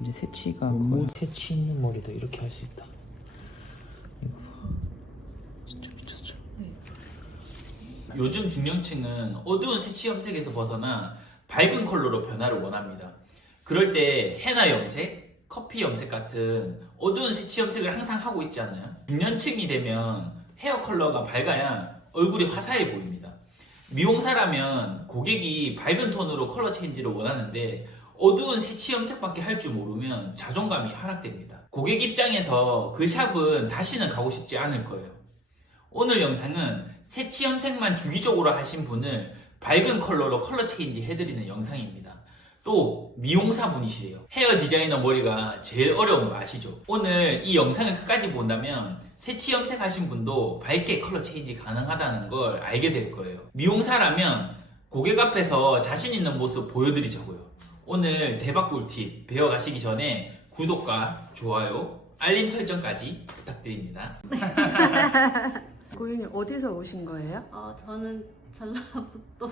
이제 새치가 거의 새치 있는 머리도 이렇게 할 수 있다. 이거 봐. 진짜 미쳤죠. 요즘 중년층은 어두운 새치 염색에서 벗어나 밝은 컬러로 변화를 원합니다. 그럴 때 헤나 염색, 커피 염색 같은 어두운 새치 염색을 항상 하고 있지 않나요? 중년층이 되면 헤어 컬러가 밝아야 얼굴이 화사해 보입니다. 미용사라면 고객이 밝은 톤으로 컬러 체인지를 원하는데 어두운 새치 염색밖에 할 줄 모르면 자존감이 하락됩니다. 고객 입장에서 그 샵은 다시는 가고 싶지 않을 거예요. 오늘 영상은 새치 염색만 주기적으로 하신 분을 밝은 컬러로 컬러 체인지 해드리는 영상입니다. 또 미용사분이시래요. 헤어 디자이너 머리가 제일 어려운 거 아시죠? 오늘 이 영상을 끝까지 본다면 새치 염색하신 분도 밝게 컬러 체인지 가능하다는 걸 알게 될 거예요. 미용사라면 고객 앞에서 자신 있는 모습 보여드리자고요. 오늘 대박 꿀팁 배워가시기 전에 구독과 좋아요, 알림 설정까지 부탁드립니다. 고객님 어디서 오신 거예요? 저는 전라북도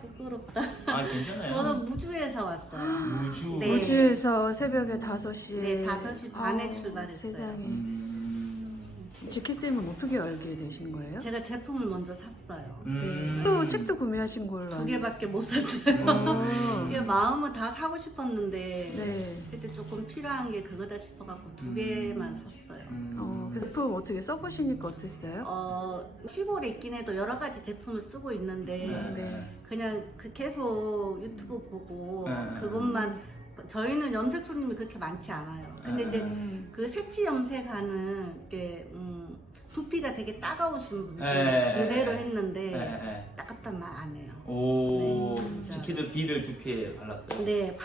부끄럽다. 아 괜찮아요. 저는 무주에서 왔어요. 무주. 네. 우주에서 새벽에 5시에 네, 5시 반에 출발했어요. 세상에. 제키쌤은 어떻게 알게 되신 거예요? 제가 제품을 먼저 샀어요. 또 책도 구매하신 걸로 2개밖에 못 샀어요. 어. 이게 마음은 다 사고 싶었는데 네. 그때 조금 필요한 게 그거다 싶어갖고 2개만 샀어요. 그 제품 어떻게 써보시니까 어땠어요? 시골에 있긴 해도 여러 가지 제품을 쓰고 있는데 네. 그냥 계속 유튜브 보고 네. 그것만 저희는 염색 손님이 그렇게 많지 않아요. 근데 이제 그 색지 염색하는 게 두피가 되게 따가우신 분들 그대로 했는데 따갑단 말 안 해요. 오, 네, 진짜. 지키드 B를 두피에 발랐어요. 네,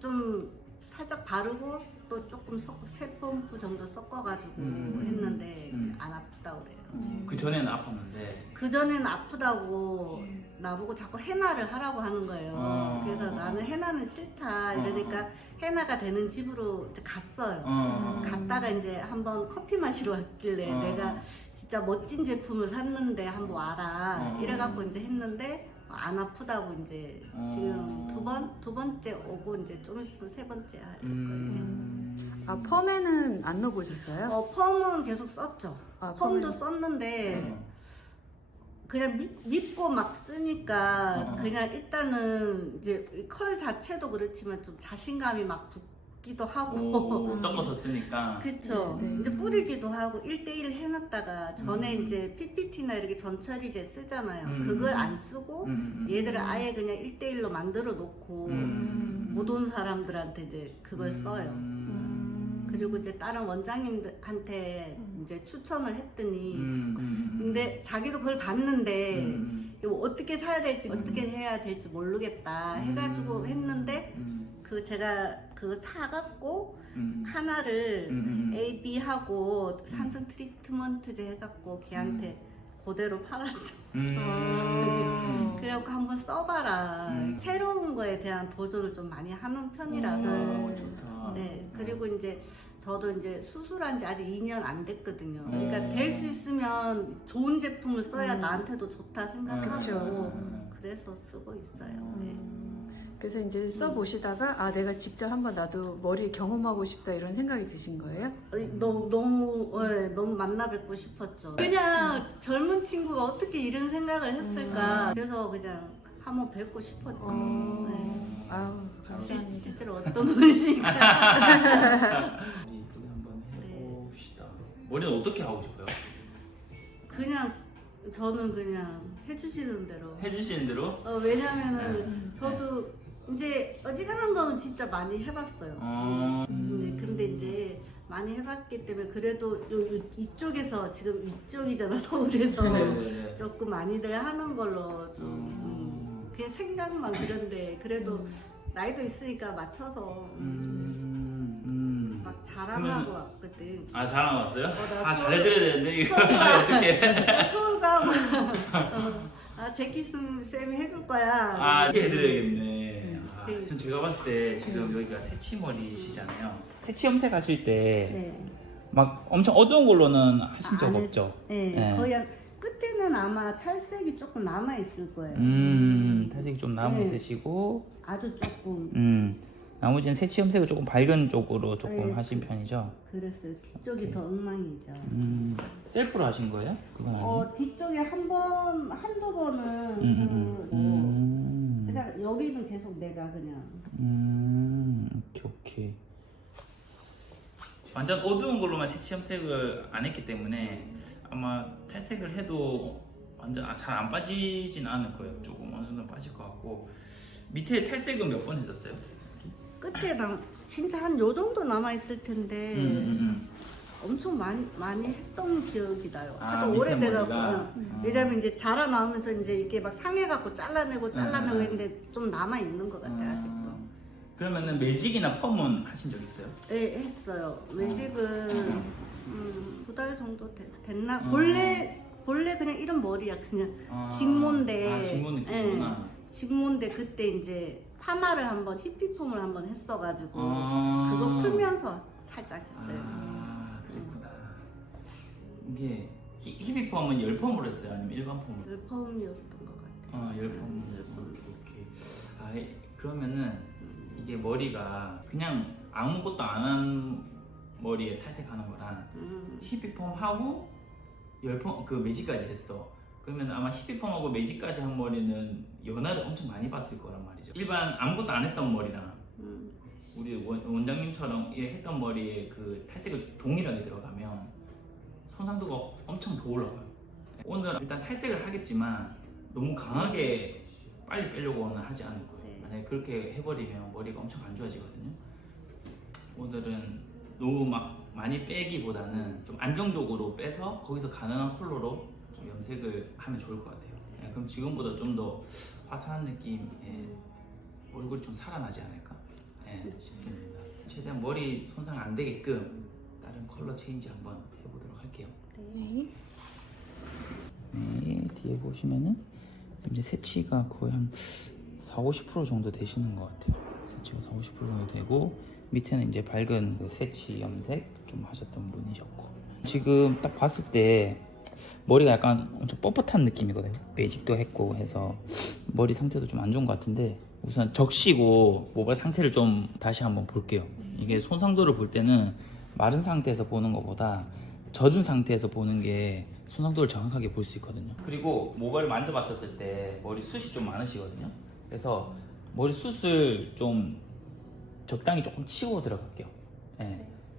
좀 살짝 바르고 또 조금 세 펌프 정도 섞어가지고 했는데 안 아프다고 그래요. 그 전에는 아팠는데. 그전엔 아프다고 나보고 자꾸 헤나를 하라고 하는 거예요. 그래서 나는 헤나는 싫다 이러니까 헤나가 되는 집으로 이제 갔어요. 갔다가 이제 한번 커피 마시러 왔길래 내가 진짜 멋진 제품을 샀는데 한번 와라 이래갖고 이제 했는데 안 아프다고 이제 지금 두 번째 오고 이제 좀 있으면 3번째 할 거예요. 펌에는 안 넣어보셨어요? 펌은 계속 썼죠. 펌도 펌은- 썼는데 그냥 믿고 막 쓰니까 그냥 일단은 이제 컬 자체도 그렇지만 좀 자신감이 막 붙기도 하고 섞어서 쓰니까. 그쵸. 네. 이제 뿌리기도 하고 1대1 해놨다가 전에 이제 PPT나 이렇게 전처리제 쓰잖아요. 그걸 안 쓰고 얘들을 아예 그냥 1대1로 만들어 놓고 못 온 사람들한테 이제 그걸 써요. 그리고 이제 다른 원장님한테 이제 추천을 했더니 근데 자기도 그걸 봤는데 이거 어떻게 사야 될지 어떻게 해야 될지 모르겠다 해가지고 했는데 그 제가 그거 사갖고 하나를 A, B 하고 산성 트리트먼트제 해갖고 걔한테 그대로 팔았죠. 그래갖고 한번 써봐라. 새로운 거에 대한 도전을 좀 많이 하는 편이라서. 좋다. 네, 그리고 이제 저도 이제 수술한 지 아직 2년 안 됐거든요. 그러니까 될 수 있으면 좋은 제품을 써야 나한테도 좋다 생각하고 그쵸. 그래서 쓰고 있어요. 네. 그래서 이제 써보시다가 내가 직접 한번 나도 머리 경험하고 싶다 이런 생각이 드신 거예요? 너무 만나 뵙고 싶었죠. 그냥 젊은 친구가 어떻게 이런 생각을 했을까. 그래서 그냥 한번 뵙고 싶었죠. 네. 아우 감사합니다. 실제로 어떤 분이신가. 우리 이쁘게 한번 해봅시다. 머리는 어떻게 하고 싶어요? 그냥 저는 그냥 해주시는 대로. 해주시는 대로? 왜냐면은 저도 이제 어지간한 거는 진짜 많이 해봤어요. 근데 이제 많이 해봤기 때문에 그래도 이쪽에서 지금 이쪽이잖아 서울에서 네네네. 조금 많이들 하는 걸로 좀 그냥 생각만 그런데 그래도 나이도 있으니까 맞춰서 막 자랑하고 왔거든. 아 자랑 왔어요? 나 잘해드려야 되는데 이거 어떻게? 서울가 제키 쌤이 해줄 거야. 이렇게 해드려야겠네. 네. 전 제가 봤을 때 지금 여기가 새치머리시잖아요. 새치 염색 하실 때 막 네. 엄청 어두운 걸로는 하신 적 안 했- 없죠? 네. 거의 끝에는 아마 탈색이 조금 남아 있을 거예요. 탈색이 좀 남아 네. 있으시고 아주 조금. 나머지는 새치 염색을 조금 밝은 쪽으로 조금 네. 하신 편이죠? 그랬어요. 뒤쪽이 더 엉망이죠. 셀프로 하신 거예요? 그건 아니에요? 뒤쪽에 한두 번은 그냥 여기는 계속 내가 그냥 오케이. 완전 어두운 걸로만 새치 염색을 안 했기 때문에 아마 탈색을 해도 완전 잘 안 빠지진 않을 거예요. 조금 어느 정도 빠질 것 같고. 밑에 탈색은 몇 번 했었어요? 끝에 진짜 한 요 정도 남아 있을 텐데 엄청 많이 했던 기억이 나요. 아, 하도 밑에 오래돼갖고 머리가? 왜냐면 이제 자라 나오면서 이제 이렇게 막 상해갖고 잘라내고 했는데 좀 남아 있는 것 같아요 아직도. 그러면은 매직이나 펌은 하신 적 있어요? 네 했어요. 매직은 2달 정도 됐나? 본래 그냥 이런 머리야 그냥 직모인데. 직모 느낌이구나. 직모인데 그때 이제 파마를 한번 히피폼을 한번 했어가지고 아. 그거 풀면서 살짝 했어요. 아, 그랬구나. 이게 히비펌은 열펌으로 했어요? 아니면 일반 펌으로? 펌이었던 것 같아요. 열펌. 오케이. 그러면은 이게 머리가 그냥 아무것도 안 한 머리에 탈색하는 거랑 히비펌 하고 열펌 그 매직까지 했어. 그러면 아마 히비펌하고 매직까지 한 머리는 연화를 엄청 많이 봤을 거란 말이죠. 일반 아무것도 안 했던 머리랑 우리 원장님처럼 했던 머리에 그 탈색을 동일하게 들어가면 손상도가 엄청 더 올라가요. 오늘 일단 탈색을 하겠지만 너무 강하게 빨리 빼려고는 하지 않을 거예요. 네. 만약에 그렇게 해버리면 머리가 엄청 안 좋아지거든요. 오늘은 너무 막 많이 빼기보다는 좀 안정적으로 빼서 거기서 가능한 컬러로 좀 염색을 하면 좋을 것 같아요. 그럼 지금보다 좀 더 화사한 느낌의 얼굴이 좀 살아나지 않을까 싶습니다. 최대한 머리 손상 안 되게끔 다른 컬러 체인지 한번 해보도록 할게요. 네. 네, 뒤에 보시면은 이제 새치가 거의 한 40-50% 정도 되시는 것 같아요. 새치가 40-50% 정도 되고 밑에는 이제 밝은 그 새치 염색 좀 하셨던 분이셨고 지금 딱 봤을 때 머리가 약간 엄청 뻣뻣한 느낌이거든요. 매직도 했고 해서 머리 상태도 좀 안 좋은 것 같은데 우선 적시고 모발 상태를 좀 다시 한번 볼게요. 이게 손상도를 볼 때는 마른 상태에서 보는 것보다 젖은 상태에서 보는 게 손상도를 정확하게 볼 수 있거든요. 그리고 모발을 만져봤었을 때 머리 숱이 좀 많으시거든요. 그래서 머리 숱을 좀 적당히 조금 치고 들어갈게요.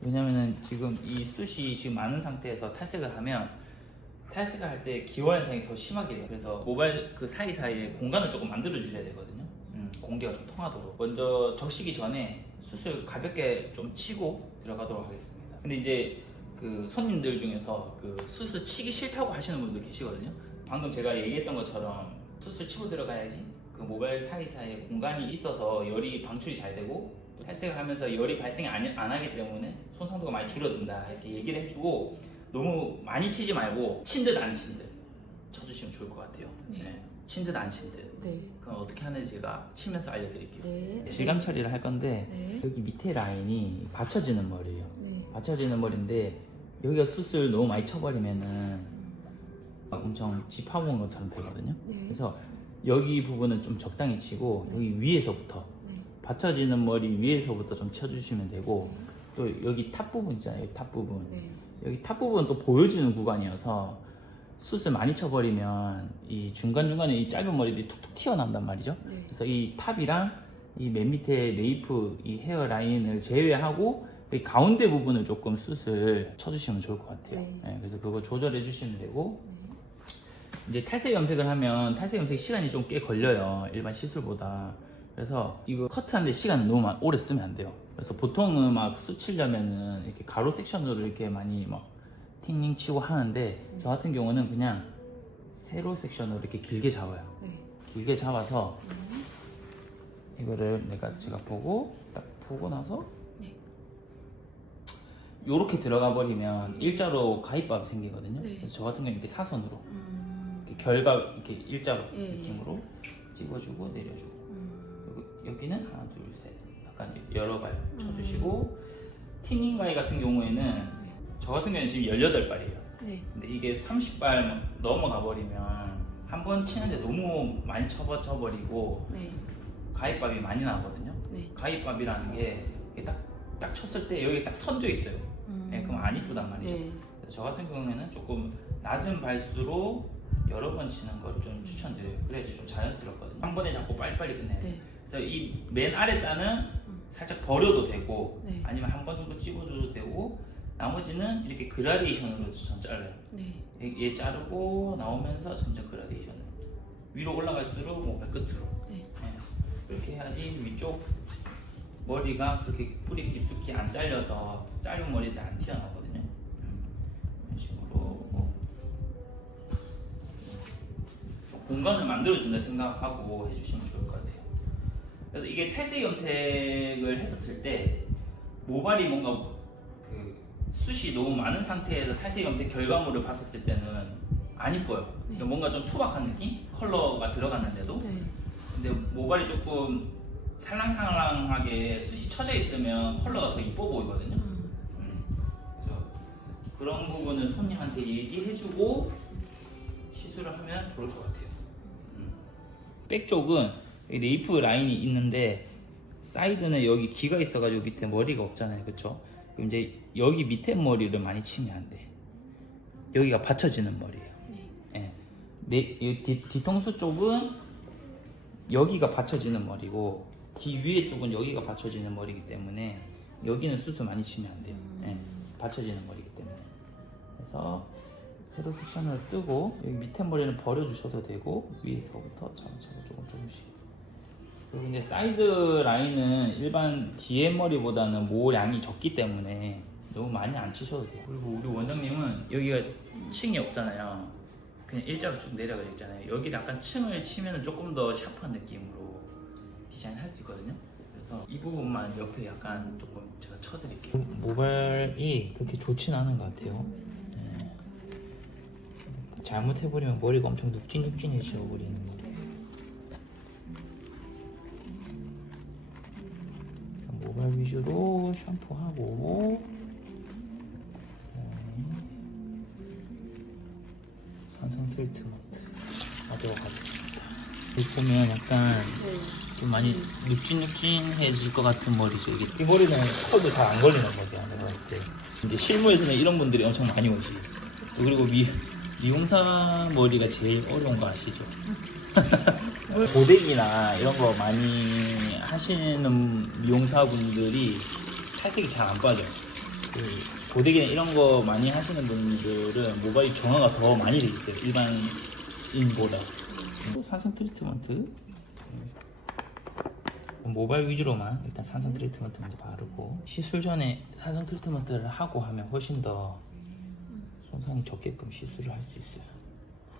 왜냐면은 지금 이 숱이 지금 많은 상태에서 탈색을 하면 탈색을 할 때 기화 현상이 더 심하게 돼요. 그래서 모발 그 사이사이에 공간을 조금 만들어 주셔야 되거든요. 공기가 좀 통하도록. 먼저 적시기 전에 숱을 가볍게 좀 치고 들어가도록 하겠습니다. 근데 이제 그 손님들 중에서 그 숱을 치기 싫다고 하시는 분도 계시거든요. 방금 제가 얘기했던 것처럼 숱을 치고 들어가야지 그 모발 사이사이에 공간이 있어서 열이 방출이 잘 되고 또 탈색을 하면서 열이 발생이 안 하기 때문에 손상도가 많이 줄어든다 이렇게 얘기를 해주고 너무 많이 치지 말고 친 듯 안 친 듯 쳐주시면 좋을 것 같아요. 친 듯 안 친 듯. 그럼 어떻게 하는지 제가 치면서 알려드릴게요. 네. 질감 처리를 할 건데 네. 여기 밑에 라인이 받쳐지는 머리예요. 네. 받쳐지는 머리인데 여기가 숱을 너무 많이 쳐버리면은 엄청 짚어본 것처럼 되거든요. 그래서 여기 부분은 좀 적당히 치고 여기 위에서부터 받쳐지는 머리 위에서부터 좀 쳐주시면 되고 또 여기 탑 부분 있잖아요. 여기 탑 부분. 여기 탑 부분은 또 보여주는 구간이어서 숱을 많이 쳐버리면 이 중간중간에 이 짧은 머리들이 툭툭 튀어나온단 말이죠. 그래서 이 탑이랑 이 맨 밑에 레이프 이 헤어 라인을 제외하고 이 가운데 부분을 조금 숱을 쳐주시면 좋을 것 같아요. 그래서 그거 조절해 주시면 되고 이제 탈색 염색을 하면 탈색 염색 시간이 좀 꽤 걸려요. 일반 시술보다. 그래서 이거 커트하는데 시간을 너무 오래 쓰면 안 돼요. 그래서 보통은 막 수치려면은 이렇게 가로 섹션으로 이렇게 많이 막 팅링 치고 하는데 저 같은 경우는 그냥 세로 섹션으로 이렇게 길게 잡아요. 길게 잡아서 이거를 제가 보고 딱 보고 나서 요렇게 들어가 버리면 일자로 가입밥이 생기거든요. 그래서 저 같은 경우는 이렇게 사선으로 이렇게 결각 이렇게 일자로 느낌으로 찍어주고 내려주고 여기는 하나 둘 셋 약간 여러 발 쳐주시고 팅닝 가위 같은 경우에는 저 같은 경우는 지금 18발이에요. 근데 이게 30발 넘어가 버리면 한 번 치는데 너무 많이 쳐버리고 가위밥이 많이 나거든요. 네. 가위밥이라는 게 이게 딱 쳤을 때 여기 딱 선져 있어요. 네, 그럼 안 이쁘단 말이죠. 네. 그래서 저 같은 경우에는 조금 낮은 발수로 여러 번 치는 걸 좀 추천드려요. 그래야지 좀 자연스럽거든요. 한 번에 잡고 빨리빨리 끝내야 돼요. 네. 그래서 이 맨 아래 단은 살짝 버려도 되고 네. 아니면 한 번 정도 찍어줘도 되고 나머지는 이렇게 그라데이션으로 전 잘라요. 네. 얘 자르고 나오면서 점점 그라데이션 위로 올라갈수록 뭐 끝으로 네. 그렇게 해야지 위쪽 머리가 그렇게 뿌리 깊숙이 안 잘려서 짧은 머리도 안 튀어나오거든요. 이런 식으로 좀 공간을 만들어준다 생각하고 해주시면 좋을 것 같아요. 그래서 이게 탈색 염색을 했었을 때 모발이 뭔가 그 숱이 너무 많은 상태에서 탈색 염색 결과물을 봤었을 때는 안 이뻐요. 그러니까 뭔가 좀 투박한 느낌? 컬러가 들어갔는데도. 네. 근데 모발이 조금 살랑살랑하게 숱이 쳐져 있으면 컬러가 더 이뻐 보이거든요. 그래서 그런 부분을 손님한테 얘기해주고 시술을 하면 좋을 것 같아요. 백 쪽은 네이프 라인이 있는데 사이드는 여기 귀가 있어가지고 밑에 머리가 없잖아요, 그렇죠? 그럼 이제 여기 밑에 머리를 많이 치면 안 돼. 여기가 받쳐지는 머리예요. 이 뒤통수 쪽은 여기가 받쳐지는 머리고 귀 위에 쪽은 여기가 받쳐지는 머리이기 때문에 여기는 수술 많이 치면 안 돼요. 받쳐지는 머리이기 때문에. 그래서 세로 섹션을 뜨고 여기 밑에 머리는 버려주셔도 되고 위에서부터 차근차근 조금씩. 그리고 이제 사이드 라인은 일반 뒤에 머리보다는 모량이 적기 때문에 너무 많이 안 치셔도 돼요. 그리고 우리 원장님은 여기가 층이 없잖아요. 그냥 일자로 쭉 내려가 있잖아요. 여기를 약간 층을 치면 조금 더 샤프한 느낌으로 디자인할 수 있거든요. 그래서 이 부분만 옆에 약간 조금 제가 쳐드릴게요. 모발이 그렇게 좋진 않은 것 같아요. 네. 잘못해버리면 머리가 엄청 눅진눅진해져 버리는 거예요. 모발 위주로 샴푸하고 산성 트리트먼트 하도록 하겠습니다. 여기 보면 약간 좀 많이 눅진눅진해질 것 같은 머리죠. 이 머리는 컬도 잘 안 걸리는 머리야, 내가 봤을 때. 이제 실무에서는 이런 분들이 엄청 많이 오지. 그리고 미용사 머리가 제일 어려운 거 아시죠? 고데기나 이런 거 많이 하시는 미용사분들이 탈색이 잘 안 빠져요. 고데기나 이런 거 많이 하시는 분들은 모발이 경화가 더 많이 돼 있어요. 일반인보다. 산성 트리트먼트. 모발 위주로만 일단 산성 트리트먼트 먼저 바르고 시술 전에 산성 트리트먼트를 하고 하면 훨씬 더 손상이 적게끔 시술을 할 수 있어요.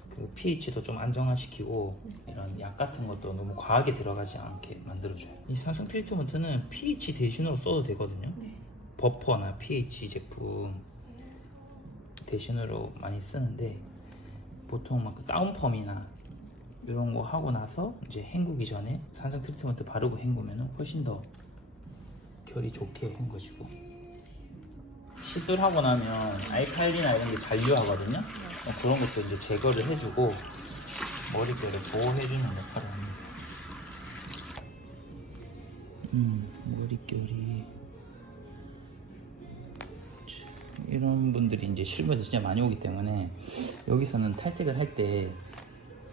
그 pH도 좀 안정화시키고 이런 약 같은 것도 너무 과하게 들어가지 않게 만들어줘요. 이 산성 트리트먼트는 pH 대신으로 써도 되거든요. 버퍼나 pH 제품 대신으로 많이 쓰는데 보통 막 다운펌이나 이런 거 하고 나서 이제 헹구기 전에 산성 트리트먼트 바르고 헹구면 훨씬 더 결이 좋게 헹궈지고 시술하고 나면 알칼리나 이런 게 잔류하거든요. 그런 것도 이제 제거를 해주고 머릿결을 보호해주는 역할을 합니다. 머릿결이 이런 분들이 이제 실무에서 진짜 많이 오기 때문에 여기서는 탈색을 할 때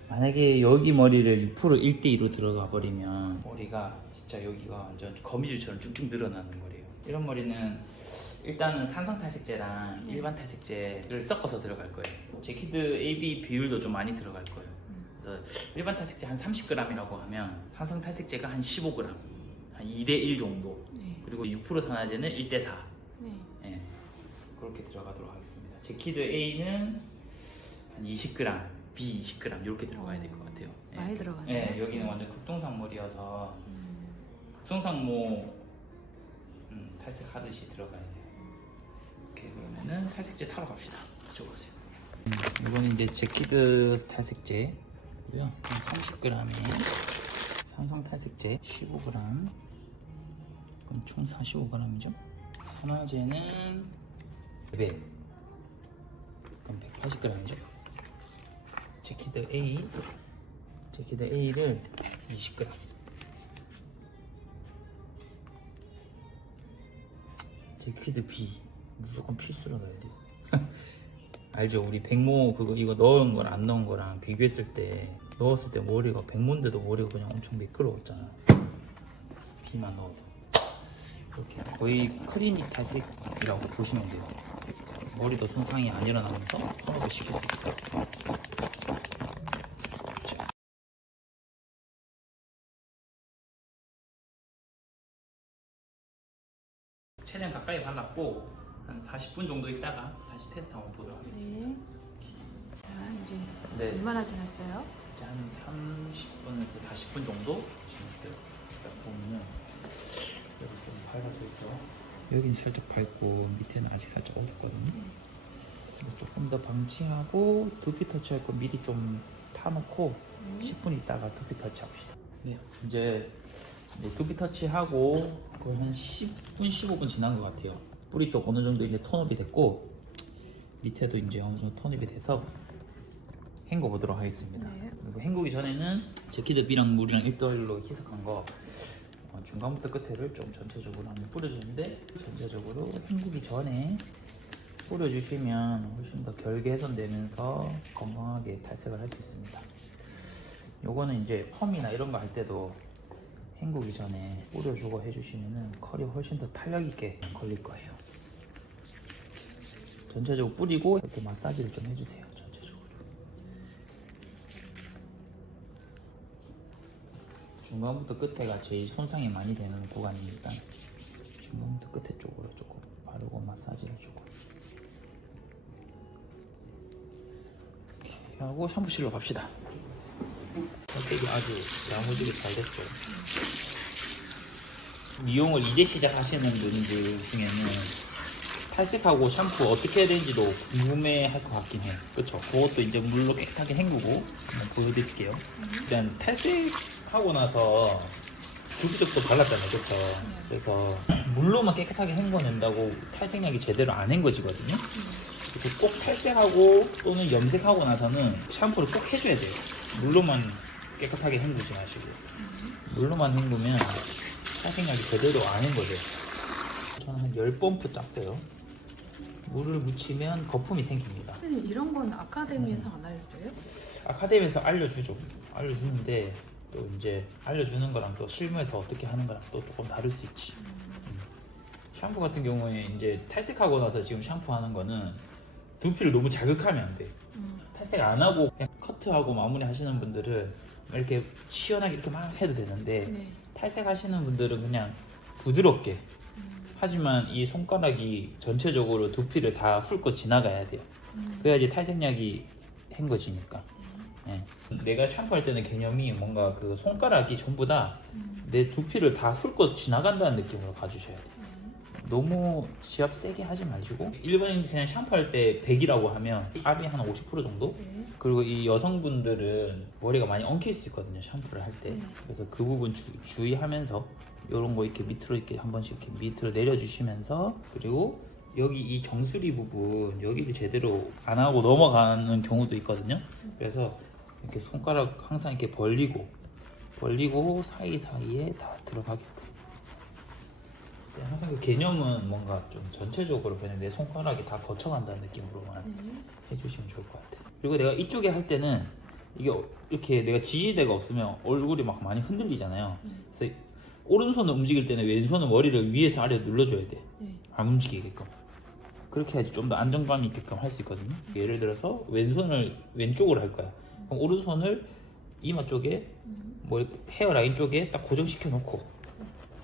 만약에 여기 머리를 6% 1대2로 들어가 버리면 머리가 진짜 여기가 완전 거미줄처럼 쭉쭉 늘어나는 머리예요. 이런 머리는 일단은 산성 탈색제랑 일반 탈색제를 섞어서 들어갈 거예요. 제키드 AB 비율도 좀 많이 들어갈 거예요. 그래서 일반 탈색제 한 30g이라고 하면 산성 탈색제가 한 15g, 한 2대1 정도. 그리고 6% 산화제는 1대4. 네. 그렇게 들어가도록 하겠습니다. 제키드 A는 한 20g, B 20g 이렇게 들어가야 될 것 같아요. 많이 들어가네요. 네, 여기는 완전 극성상 머리여서 극성상모 탈색하듯이 들어가야 돼요. 오케이, 그러면은 탈색제 타러 갑시다. 이쪽으로 오세요. 이거는 이제 제키드 탈색제고요. 30g에 산성 탈색제 15g. 그럼 총 45g이죠. 산화제는 100. 그럼 180g이죠. 제키드 A를 20g. 제퀴드 B 무조건 필수로 넣어야 돼요. 알죠? 우리 백모 그거 이거 넣은 거랑 안 넣은 거랑 비교했을 때 넣었을 때 머리가 백모인데도 머리가 그냥 엄청 매끄러웠잖아. B만 넣어도 이렇게 거의 클리닉 탈색이라고 보시면 돼요. 머리도 손상이 안 일어나면서 톤업을 시킬 수 있어요. 최대한 가까이 발랐고 한 40분 정도 있다가 다시 테스트 한번 보도록 하겠습니다. 네. 자, 이제 네. 얼마나 지났어요? 이제 한 30분에서 40분 정도 지났어요. 딱 보면은 여기 좀 밝아져 있죠. 여긴 살짝 밝고 밑에는 아직 살짝 어둡거든요. 근데 조금 더 방치하고 두피 터치할 거 미리 좀 타놓고 10분 있다가 두피 터치 합시다. 네, 이제 두피 터치하고 거의 한 10분, 15분 지난 것 같아요. 뿌리 쪽 어느 정도 이제 톤업이 됐고 밑에도 이제 어느 정도 톤업이 돼서 헹궈 보도록 하겠습니다. 네. 그리고 헹구기 전에는 제키드 B랑 물이랑 1:1로 희석한 거 중간부터 끝에를 좀 전체적으로 한번 뿌려주는데 전체적으로 헹구기 전에 뿌려주시면 훨씬 더 결계 훼손되면서 건강하게 탈색을 할 수 있습니다. 요거는 이제 펌이나 이런 거 할 때도 헹구기 전에 뿌려주고 해주시면은 컬이 훨씬 더 탄력 있게 걸릴 거예요. 전체적으로 뿌리고 이렇게 마사지를 좀 해주세요. 전체적으로. 중간부터 끝에가 제일 손상이 많이 되는 구간이니까 중간부터 끝에 쪽으로 조금 바르고 마사지를 주고 이렇게 하고 샴푸실로 갑시다. 선택이 아주 야무지게 잘 됐어요. 미용을 이제 시작하시는 분들 중에는 탈색하고 샴푸 어떻게 해야 되는지도 궁금해 할 것 같긴 해요. 그쵸? 그것도 이제 물로 깨끗하게 헹구고 한번 보여드릴게요. 일단 탈색하고 나서 두피적도 발랐잖아요. 그쵸? 그래서 물로만 깨끗하게 헹궈낸다고 탈색약이 제대로 안 헹궈지거든요. 그래서 꼭 탈색하고 또는 염색하고 나서는 샴푸를 꼭 해줘야 돼요. 물로만 깨끗하게 헹구지 마시고 물로만 헹구면 탈색약이 제대로 안 헹궈져요. 저는 한 10펌프 짰어요. 물을 묻히면 거품이 생깁니다. 선생님, 이런 건 아카데미에서 안 알려줘요? 아카데미에서 알려주죠. 알려주는데 또 이제 알려주는 거랑 또 실무에서 어떻게 하는 거랑 또 조금 다를 수 있지. 샴푸 같은 경우에 이제 탈색하고 나서 지금 샴푸하는 거는 두피를 너무 자극하면 안 돼. 탈색 안 하고 그냥 커트하고 마무리 하시는 분들은 이렇게 시원하게 이렇게 막 해도 되는데 네. 탈색하시는 분들은 그냥 부드럽게 하지만 이 손가락이 전체적으로 두피를 다 훑고 지나가야 돼요. 그래야지 탈색약이 헹궈지니까. 예. 내가 샴푸할 때는 개념이 뭔가 그 손가락이 전부 다 내 두피를 다 훑고 지나간다는 느낌으로 가주셔야 돼요. 너무 지압 세게 하지 마시고 일반인 그냥 샴푸할 때 100이라고 하면 압이 한 50% 정도? 네. 그리고 이 여성분들은 머리가 많이 엉킬 수 있거든요, 샴푸를 할 때. 그래서 그 부분 주의하면서 이런 거 이렇게 밑으로 이렇게 한 번씩 이렇게 밑으로 내려주시면서 그리고 여기 이 정수리 부분 여기를 제대로 안 하고 넘어가는 경우도 있거든요. 그래서 이렇게 손가락 항상 이렇게 벌리고 사이사이에 다 들어가게끔. 항상 그 개념은 뭔가 좀 전체적으로 그냥 내 손가락이 다 거쳐간다는 느낌으로만 해주시면 좋을 것 같아요. 그리고 내가 이쪽에 할 때는 이게 이렇게 내가 지지대가 없으면 얼굴이 막 많이 흔들리잖아요. 그래서 오른손을 움직일 때는 왼손은 머리를 위에서 아래로 눌러줘야 돼. 안 움직이게끔. 그렇게 해야지 좀 더 안정감 있게끔 할 수 있거든요. 예를 들어서 왼손을 왼쪽으로 할 거야. 그럼 오른손을 이마 쪽에 뭐 헤어라인 쪽에 딱 고정시켜 놓고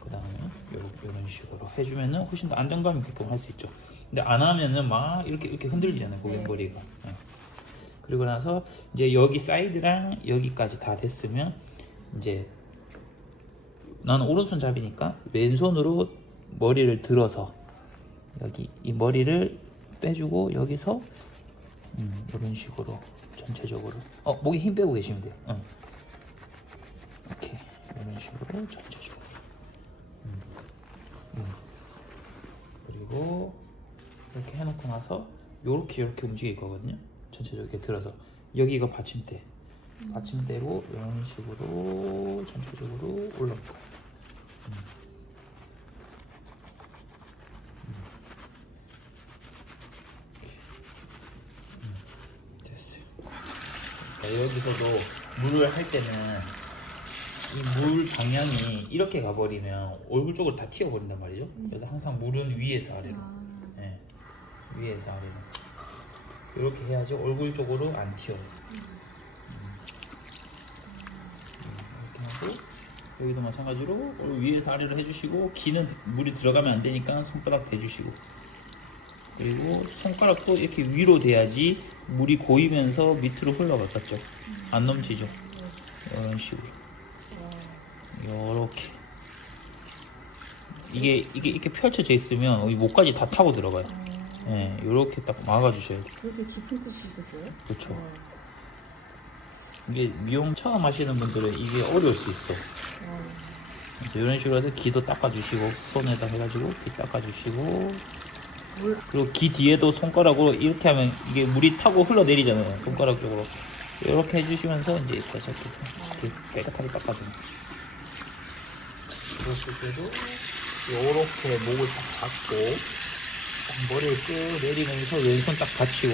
그 다음에 이런 식으로 해주면은 훨씬 더 안정감 있게끔 할 수 있죠. 근데 안 하면은 막 이렇게 흔들리잖아요, 고객머리가. 네. 그리고 나서 이제 여기 사이드랑 여기까지 다 됐으면 이제 나는 오른손 잡이니까 왼손으로 머리를 들어서 여기 이 머리를 빼주고 여기서 이런 식으로 전체적으로 목에 힘 빼고 계시면 돼요. 이렇게 이런 식으로 전체적으로. 그리고 이렇게 해놓고 나서 이렇게 움직일 거거든요. 전체적으로 이렇게 들어서 여기가 받침대로 이런 식으로 전체적으로 올라올 거예요. 여기서도 물을 할 때는 이 물 방향이 이렇게 가버리면 얼굴 쪽으로 다 튀어버린단 말이죠. 그래서 항상 물은 위에서 아래로, 네, 위에서 아래로 이렇게 해야지 얼굴 쪽으로 안 튀어요. 이렇게 하고 여기도 마찬가지로 위에서 아래로 해주시고, 귀는 물이 들어가면 안 되니까 손가락 대주시고, 그리고 손가락도 이렇게 위로 대야지 물이 고이면서 밑으로 흘러갔겠죠. 안 넘치죠. 이런 식으로. 요렇게. 이게 이렇게 펼쳐져 있으면 이 목까지 다 타고 들어가요. 예, 요렇게 딱 막아주셔야 돼요. 그렇게 짚을 뜻이 있었어요? 그렇죠. 이게 미용 처음 하시는 분들은 이게 어려울 수 있어. 이런 식으로 해서 귀도 닦아주시고, 손에다 해가지고 귀 닦아주시고, 그리고 귀 뒤에도 손가락으로 이렇게 하면 이게 물이 타고 흘러내리잖아요. 손가락 쪽으로. 이렇게 해주시면서 이제 계속 이렇게 깨끗하게 닦아줍니다. 이렇게 해도 요렇게 목을 딱 받고, 딱 머리를 쭉 내리면서 왼손 딱 받치고,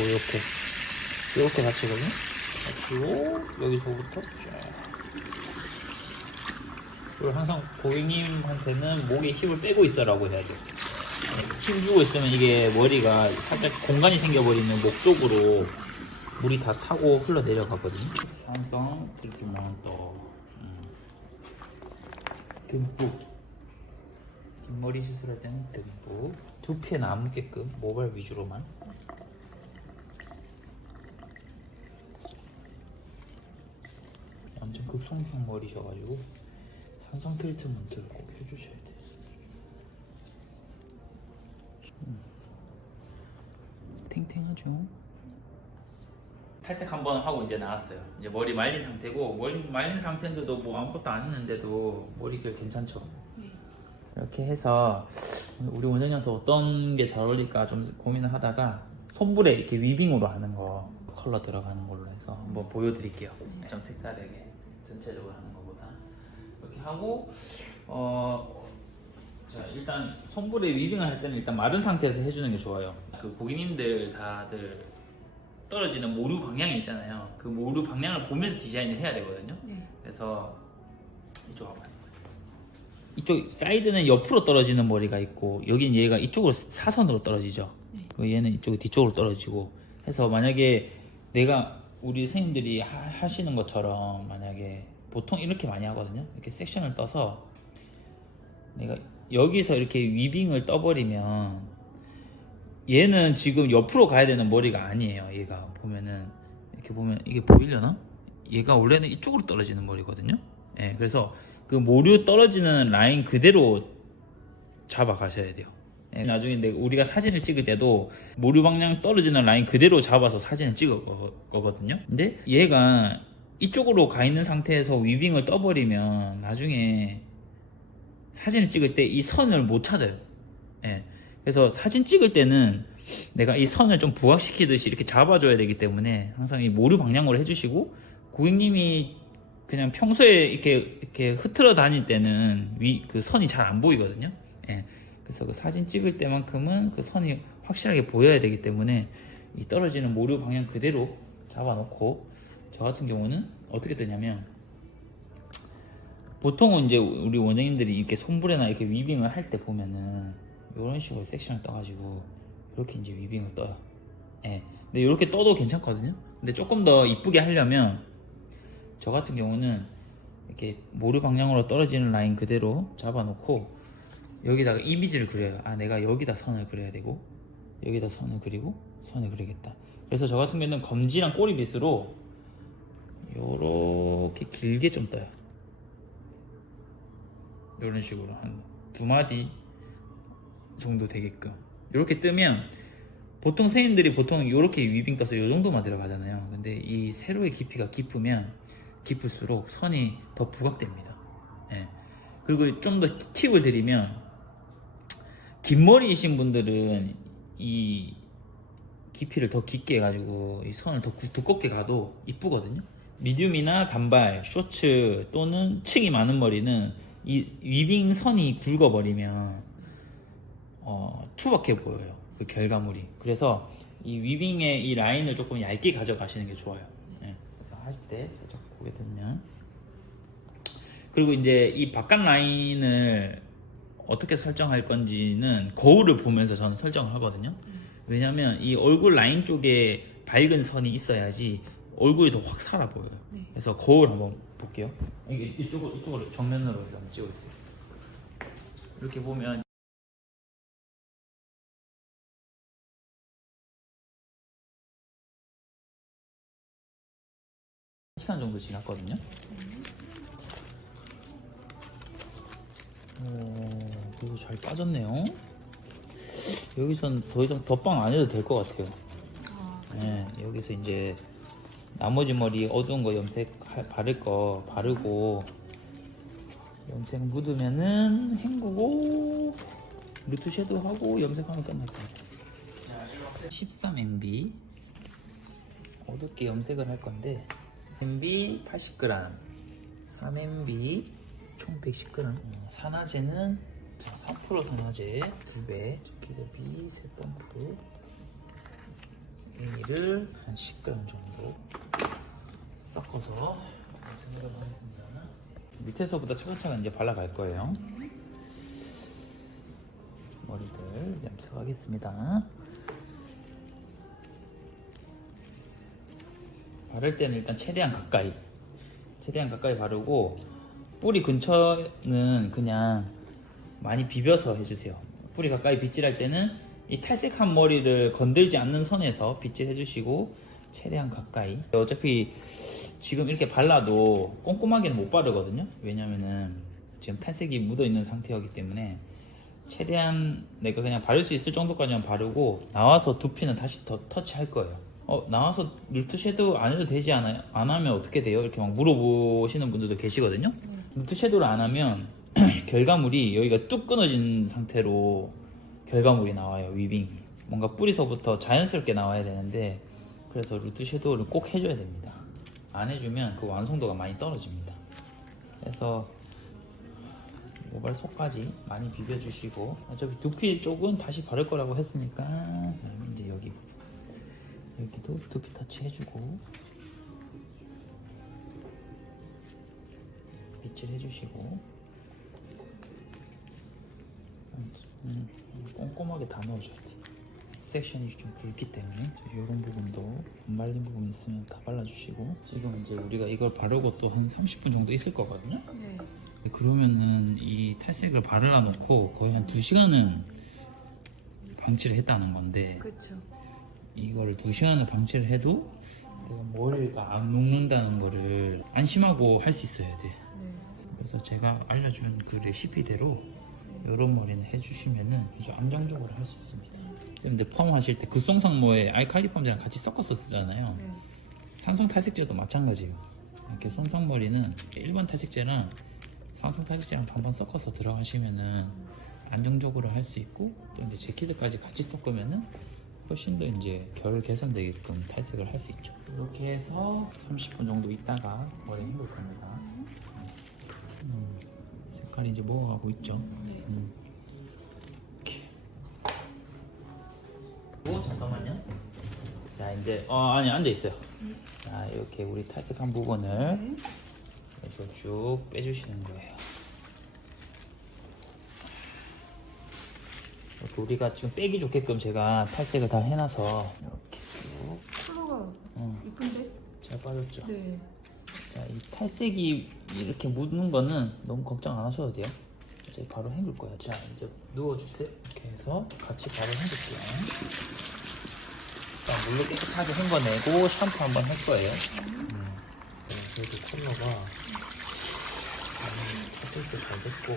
이렇게 받치거든요. 받치고, 여기서부터 쫙. 그리고 항상 고객님한테는 목에 힘을 빼고 있어라고 해야죠. 힘 주고 있으면 이게 머리가 살짝 공간이 생겨버리는 목 쪽으로 물이 다 타고 흘러 내려가거든요. 산성 트리트먼트 듬뿍. 뒷머리 시술할 때는 듬뿍. 두피에는 안 묻게끔 모발 위주로만. 완전 극성형 머리셔가지고 산성 트리트먼트를 꼭 해주셔야 돼요. 탱탱하죠? 탈색 한번 하고 이제 나왔어요. 이제 머리 말린 상태고, 머리 말린 상태인데도 뭐 아무것도 안 했는데도 머리결 괜찮죠? 네. 이렇게 해서 우리 원장님한테 어떤 게 잘 어울릴까 좀 고민을 하다가 손불에 이렇게 위빙으로 하는 거 컬러 들어가는 걸로 해서 한번 보여드릴게요. 좀 색다르게 전체적으로 하는 것보다 이렇게 하고, 자, 일단 손불에 위빙을 할 때는 일단 마른 상태에서 해주는 게 좋아요. 그 고객님들 다들 떨어지는 모루 방향이 있잖아요. 그 모루 방향을 보면서 디자인을 해야 되거든요. 그래서 이쪽 와봐요. 이쪽 사이드는 옆으로 떨어지는 머리가 있고, 여긴 얘가 이쪽으로 사선으로 떨어지죠. 그리고 얘는 이쪽 뒤쪽으로 떨어지고 해서, 만약에 내가 우리 선생님들이 하시는 것처럼 만약에 보통 이렇게 많이 하거든요. 이렇게 섹션을 떠서 내가 여기서 이렇게 위빙을 떠버리면 얘는 지금 옆으로 가야 되는 머리가 아니에요. 얘가 보면은 이렇게 보면 이게 보이려나? 얘가 원래는 이쪽으로 떨어지는 머리거든요. 예, 그래서 그 모류 떨어지는 라인 그대로 잡아 가셔야 돼요. 예, 나중에 우리가 사진을 찍을 때도 모류 방향 떨어지는 라인 그대로 잡아서 사진을 찍을 거거든요. 근데 얘가 이쪽으로 가 있는 상태에서 위빙을 떠버리면 나중에 사진을 찍을 때 이 선을 못 찾아요. 예. 그래서 사진 찍을 때는 내가 이 선을 좀 부각시키듯이 이렇게 잡아줘야 되기 때문에 항상 이 모류 방향으로 해주시고, 고객님이 그냥 평소에 이렇게 흐트러 다닐 때는 그 선이 잘 안 보이거든요. 예. 그래서 그 사진 찍을 때만큼은 그 선이 확실하게 보여야 되기 때문에 이 떨어지는 모류 방향 그대로 잡아놓고, 저 같은 경우는 어떻게 되냐면, 보통은 이제 우리 원장님들이 이렇게 손불에나 이렇게 위빙을 할 때 보면은 이런 식으로 섹션을 떠가지고 이렇게 이제 위빙을 떠요. 예. 근데 이렇게 떠도 괜찮거든요. 근데 조금 더 이쁘게 하려면 저 같은 경우는 이렇게 모류 방향으로 떨어지는 라인 그대로 잡아놓고 여기다가 이미지를 그려요. 아, 내가 여기다 선을 그려야 되고 여기다 선을 그리고 선을 그리겠다. 그래서 저 같은 경우는 검지랑 꼬리빗으로 요렇게 길게 좀 떠요. 이런 식으로 한 2마디 정도 되게끔 이렇게 뜨면, 보통 선생님들이 보통 이렇게 위빙 떠서 이 정도만 들어가잖아요. 근데 이 세로의 깊이가 깊으면 깊을수록 선이 더 부각됩니다. 예. 그리고 좀 더 팁을 드리면, 긴 머리이신 분들은 이 깊이를 더 깊게 해가지고 이 선을 더 두껍게 가도 이쁘거든요. 미디움이나 단발, 쇼츠 또는 층이 많은 머리는 이 위빙 선이 굵어버리면 투박해 보여요. 그 결과물이. 그래서 이 위빙의 이 라인을 조금 얇게 가져가시는 게 좋아요. 네. 그래서 할 때 살짝 보게 되면. 그리고 이제 이 바깥 라인을 어떻게 설정할 건지는 거울을 보면서 저는 설정을 하거든요. 왜냐면 이 얼굴 라인 쪽에 밝은 선이 있어야지 얼굴이 더 확 살아 보여요. 네. 그래서 거울 한번 볼게요. 이쪽으로 정면으로 해서 한번 찍어주세요. 이렇게 보면 시간 정도 지났거든요. 그래도 잘 빠졌네요. 여기선 더 이상 덧방 안 해도 될 것 같아요. 네, 여기서 이제 나머지 머리 어두운 거 염색 바를 거 바르고 염색 묻으면은 헹구고 루트 섀도우 하고 염색하면 끝날 거예요. 13MB 어둡게 염색을 할 건데 MB 80g, 3MB 총 110g. 산화제는 3% 산화제 2배, 키드비 3펌프 A를 한 10g 정도 섞어서 염색을 하겠습니다. 밑에서부터 차근차근 이제 발라갈 거예요. 머리들 염색하겠습니다. 바를 때는 일단 최대한 가까이 바르고 뿌리 근처는 그냥 많이 비벼서 해주세요. 뿌리 가까이 빗질할 때는 이 탈색한 머리를 건들지 않는 선에서 빗질 해주시고 최대한 가까이. 어차피 지금 이렇게 발라도 꼼꼼하게는 못 바르거든요. 왜냐면은 지금 탈색이 묻어있는 상태이기 때문에 최대한 내가 그냥 바를 수 있을 정도까지만 바르고 나와서 두피는 다시 더 터치할 거예요. 나와서 루트 섀도우 안 해도 되지 않아요? 안 하면 어떻게 돼요? 이렇게 막 물어보시는 분들도 계시거든요. 루트 섀도우를 안 하면 결과물이 여기가 뚝 끊어진 상태로 결과물이 나와요. 위빙이 뭔가 뿌리서부터 자연스럽게 나와야 되는데 그래서 루트 섀도우를 꼭 해줘야 됩니다. 안 해주면 그 완성도가 많이 떨어집니다. 그래서 모발 속까지 많이 비벼주시고 어차피 두피 쪽은 다시 바를 거라고 했으니까 이제 여기도 두피 터치 해주고 빗질 해주시고 꼼꼼하게 다 넣어줘야 돼. 섹션이 좀 굵기 때문에 이런 부분도 안 발린 부분 있으면 다 발라주시고 지금 이제 우리가 이걸 바르고 또 한 30분 정도 있을 거거든요. 네. 그러면은 이 탈색을 바르라 놓고 거의 한 2시간은 방치를 했다는 건데 그렇죠. 이거를 2시간을 방치를 해도 내가 머리가 안 녹는다는 거를 안심하고 할 수 있어야 돼. 네. 그래서 제가 알려준 그 레시피대로 이런 머리는 해주시면은 아주 안정적으로 할 수 있습니다. 지금 이제 펌 하실 때 극성상모에 알칼리 펌제랑 같이 섞어서 쓰잖아요. 네. 산성 탈색제도 마찬가지예요. 이렇게 손상머리는 일반 탈색제랑 산성 탈색제랑 반반 섞어서 들어가시면은 안정적으로 할 수 있고 또 이제 제키드까지 같이 섞으면은 훨씬 더 이제 결 개선되게끔 탈색을 할 수 있죠. 이렇게 해서 30분 정도 있다가 머리 헹굴 겁니다. 색깔이 이제 먹어가고 있죠. 이렇게. 잠깐만요. 자 이제 아니 앉아 있어요. 자 이렇게 우리 탈색한 부분을 이렇게 쭉 빼주시는 거예요. 이렇게 우리가 지금 빼기 좋게끔 제가 탈색을 다 해놔서 이렇게 쭉 컬러가 이쁜데? 잘 빠졌죠. 네. 자, 이 탈색이 이렇게 묻는 거는 너무 걱정 안 하셔도 돼요. 이제 바로 헹굴 거예요. 자, 이제 누워주세요. 이렇게 해서 같이 바로 헹굴게요. 일단 물로 깨끗하게 헹궈내고 샴푸 한번 할 거예요. 그래도 컬러가 섞을 때 잘 됐고.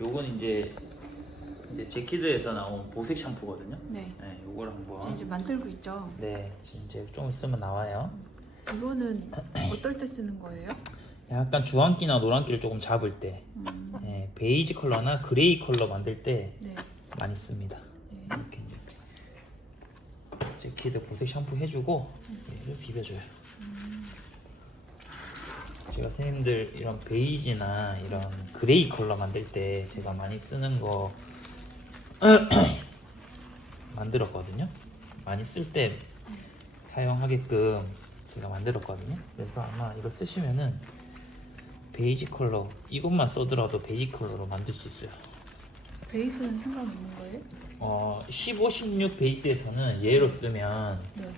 요건 이제 제키드에서 나온 보색 샴푸거든요. 네. 네, 요걸 한번. 지금 이제 만들고 있죠. 네, 지금 이제 좀 있으면 나와요. 이거는 어떨 때 쓰는 거예요? 약간 주황기나 노란기를 조금 잡을 때, 네, 베이지 컬러나 그레이 컬러 만들 때 네. 많이 씁니다. 네. 이렇게 이제 제키드 보색 샴푸 해주고 얘를 비벼줘요. 제가 선생님들 이런 베이지나 이런 그레이 컬러 만들 때 제가 많이 쓰는 거 만들었거든요. 많이 쓸 때 사용하게끔 제가 만들었거든요. 그래서 아마 이거 쓰시면은 베이지 컬러 이것만 써더라도 베이지 컬러로 만들 수 있어요. 베이스는 상관없는 거예요? 15, 16 베이스에서는 얘로 쓰면 네.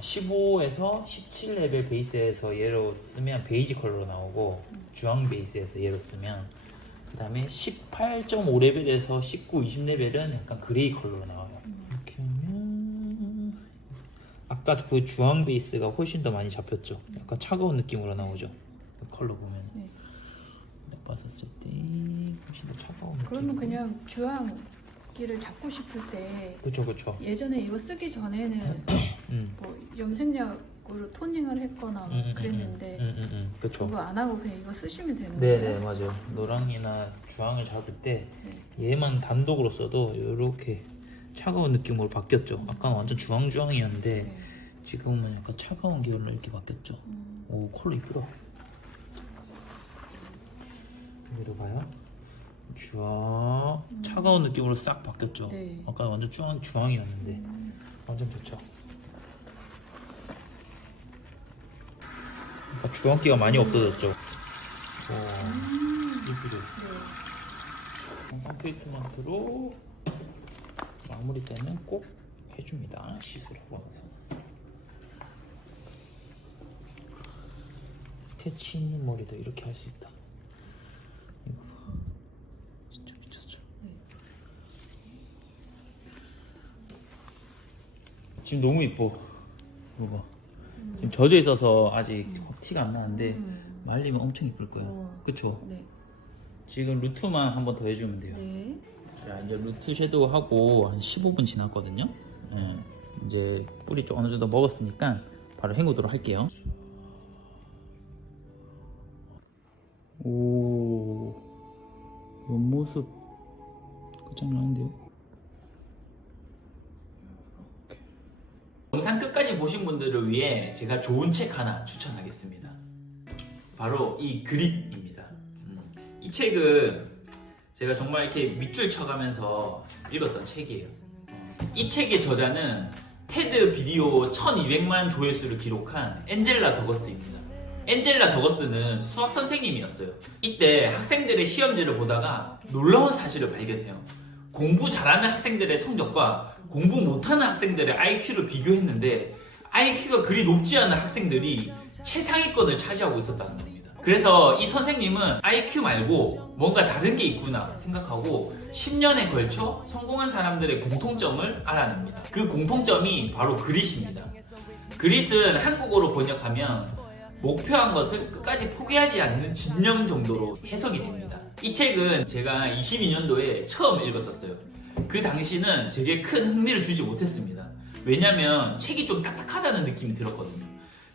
15에서 17레벨 베이스에서 얘로 쓰면 베이지 컬러로 나오고 주황 베이스에서 얘로 쓰면 그 다음에 18.5레벨에서 19, 20레벨은 약간 그레이 컬러로 나와요. 이렇게 하면 아까 그 주황 베이스가 훨씬 더 많이 잡혔죠. 약간 차가운 느낌으로 나오죠. 그 컬러 보면 네. 딱 봤었을 때 훨씬 더 차가운 느낌. 그러면 그냥 주황기를 잡고 싶을 때 그쵸. 예전에 이거 쓰기 전에는 뭐 염색약으로 토닝을 했거나 그랬는데 그쵸. 그거 안 하고 그냥 이거 쓰시면 되는 네네 거예요? 맞아요. 노랑이나 주황을 잡을 때 네. 얘만 단독으로 써도 이렇게 차가운 느낌으로 바뀌었죠. 아까는 완전 주황주황이었는데 네. 지금은 약간 차가운 계열로 이렇게 바뀌었죠. 오 컬러 이쁘다. 여기도 봐요. 주황 차가운 느낌으로 싹 바뀌었죠. 네. 아까 완전 주황이었는데 완전 좋죠. 아까 주황기가 많이 없어졌죠. 이쁘죠. 영상 트리트먼트로 마무리 때는 꼭 해줍니다. 시술하고 나서 스테치 있는 머리도 이렇게 할 수 있다. 이거 봐. 진짜 미쳤죠. 지금 너무 이뻐. 이거 봐. 지금 젖어 있어서 아직 티가 안 나는데 말리면 엄청 이쁠 거야. 그쵸? 네. 지금 루트만 한 번 더 해주면 돼요. 네. 자, 이제 루트 섀도우 하고 한 15분 지났거든요. 이제 뿌리 좀 어느 정도 먹었으니까 바로 헹구도록 할게요. 오, 옆모습 끝장나는데요? 영상 끝까지 보신 분들을 위해 제가 좋은 책 하나 추천하겠습니다. 바로 이 그릿입니다. 이 책은 제가 정말 이렇게 밑줄 쳐가면서 읽었던 책이에요. 이 책의 저자는 테드 비디오 1200만 조회수를 기록한 엔젤라 더거스입니다. 엔젤라 더거스는 수학 선생님이었어요. 이때 학생들의 시험지를 보다가 놀라운 사실을 발견해요. 공부 잘하는 학생들의 성적과 공부 못하는 학생들의 IQ를 비교했는데 IQ가 그리 높지 않은 학생들이 최상위권을 차지하고 있었다는 겁니다. 그래서 이 선생님은 IQ 말고 뭔가 다른 게 있구나 생각하고 10년에 걸쳐 성공한 사람들의 공통점을 알아냅니다. 그 공통점이 바로 그릿입니다. 그릿은 한국어로 번역하면 목표한 것을 끝까지 포기하지 않는 집념 정도로 해석이 됩니다. 이 책은 제가 22년도에 처음 읽었었어요. 그 당시는 제게 큰 흥미를 주지 못했습니다. 왜냐면 책이 좀 딱딱하다는 느낌이 들었거든요.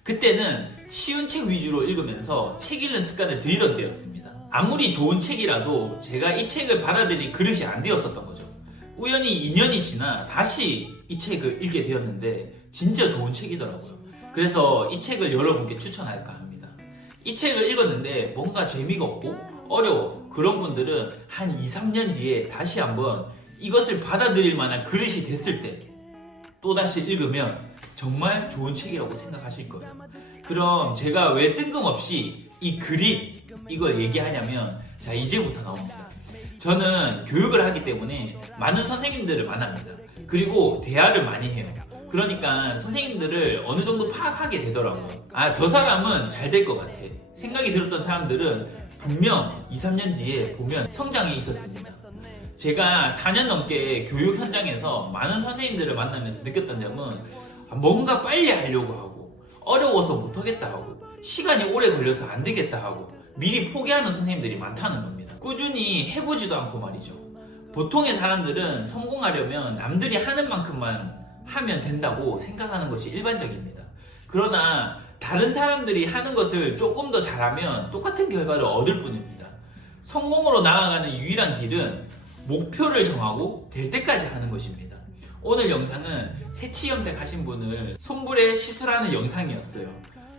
그때는 쉬운 책 위주로 읽으면서 책 읽는 습관을 들이던 때였습니다. 아무리 좋은 책이라도 제가 이 책을 받아들일 그릇이 안 되었었던 거죠. 우연히 2년이 지나 다시 이 책을 읽게 되었는데 진짜 좋은 책이더라고요. 그래서 이 책을 여러분께 추천할까 합니다. 이 책을 읽었는데 뭔가 재미가 없고 어려워. 그런 분들은 한 2, 3년 뒤에 다시 한번 이것을 받아들일 만한 그릇이 됐을 때 또다시 읽으면 정말 좋은 책이라고 생각하실 거예요. 그럼 제가 왜 뜬금없이 이 그릿 이걸 얘기하냐면 자 이제부터 나옵니다. 저는 교육을 하기 때문에 많은 선생님들을 만납니다. 그리고 대화를 많이 해요. 그러니까 선생님들을 어느 정도 파악하게 되더라고요. 아, 저 사람은 잘 될 것 같아. 생각이 들었던 사람들은 분명 2, 3년 뒤에 보면 성장해 있었습니다. 제가 4년 넘게 교육 현장에서 많은 선생님들을 만나면서 느꼈던 점은 뭔가 빨리 하려고 하고 어려워서 못하겠다 하고 시간이 오래 걸려서 안 되겠다 하고 미리 포기하는 선생님들이 많다는 겁니다. 꾸준히 해보지도 않고 말이죠. 보통의 사람들은 성공하려면 남들이 하는 만큼만 하면 된다고 생각하는 것이 일반적입니다. 그러나 다른 사람들이 하는 것을 조금 더 잘하면 똑같은 결과를 얻을 뿐입니다. 성공으로 나아가는 유일한 길은 목표를 정하고 될 때까지 하는 것입니다. 오늘 영상은 새치 염색 하신 분을 손불에 시술하는 영상이었어요.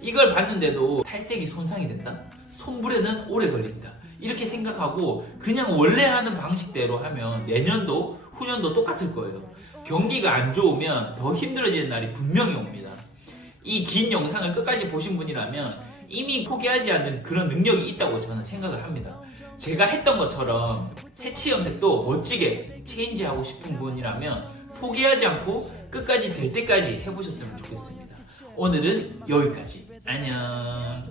이걸 봤는데도 탈색이 손상이 된다? 손불에는 오래 걸린다. 이렇게 생각하고 그냥 원래 하는 방식대로 하면 내년도 후년도 똑같을 거예요. 경기가 안 좋으면 더 힘들어지는 날이 분명히 옵니다. 이 긴 영상을 끝까지 보신 분이라면 이미 포기하지 않는 그런 능력이 있다고 저는 생각을 합니다. 제가 했던 것처럼 새치 염색도 멋지게 체인지하고 싶은 분이라면 포기하지 않고 끝까지 될 때까지 해보셨으면 좋겠습니다. 오늘은 여기까지. 안녕.